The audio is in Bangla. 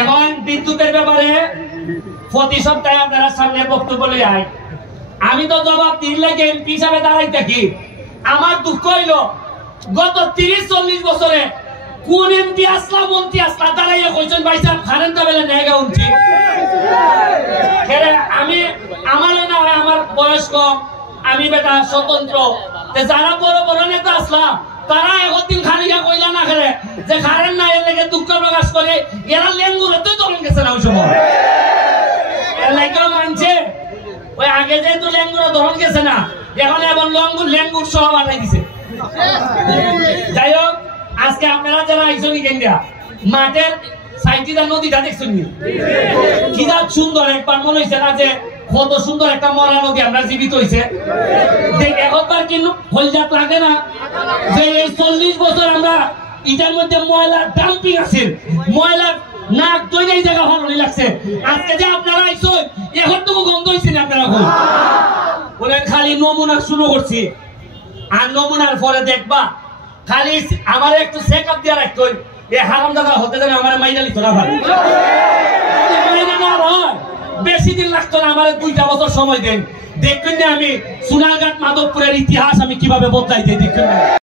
এখন বিদ্যুতের ব্যাপারে প্রতি সপ্তাহে আপনারা সামনে বক্তব্য লই আই, আমি তো জবাব দিলে এমপি হিসাবে দাঁড়াই থাকি। আমার দুঃখ হইল গত 30-40 বছরে কোন এমপি আসলা মন্ত্রী আসলা দাঁড়াইয়া কইছেন ভাই সাহেব কারেন্ট বেলা নেগা উঠছি। আমি আমার না হয় আমার বয়স কম, আমি বেটা স্বতন্ত্র, যারা বড় বড় নেতা আসলাম তারা একদিন খানিকা কইলা না খেলে যে কারেন্ট না এর লেগে দুঃখ প্রকাশ করে এরা লেঙ্গুরে তো তরুণ গেছে না ওই সময় এর লেগেও মানছে। ওই আগে যেহেতু লেঙ্গুরে ধরন গেছে না, এখন এবার লেঙ্গুর সহ বানাই দিছে। যাই হোক, আজকে আপনারা যারা আইসনি কেন্দ্রা মাঠের সাইটিটা নদীটা দেখছেন কি সুন্দর, একবার মনে হয়েছে না যে কত সুন্দর একটা মরা নদী আমরা জীবিত হয়েছে। একবার কিন্তু হলজাত লাগে না যে এই 40 বছর আমরা এটার মধ্যে ময়লার ডাম্পিং আছে, ময়লার নাক দই এই জায়গা ভালো লাগছে। আজকে যে আপনারা আইসো এখন তো গন্ধ হয়েছে না, আপনারা বলে খালি নমুনা শুরু করছি, আর নমুনার পরে দেখবা খালি আমার একটু চেক আপ দিয়ে রাখতো এই হারাম দাদা হতে জানে আমার মাইনা লিখতো না ভালো বেশি দিন লাগতো না, আমার 2টা বছর সময় দেন, দেখবেন যে আমি সোনারঘাট মাধবপুরের ইতিহাস আমি কিভাবে বদলাইতে দেখবেন।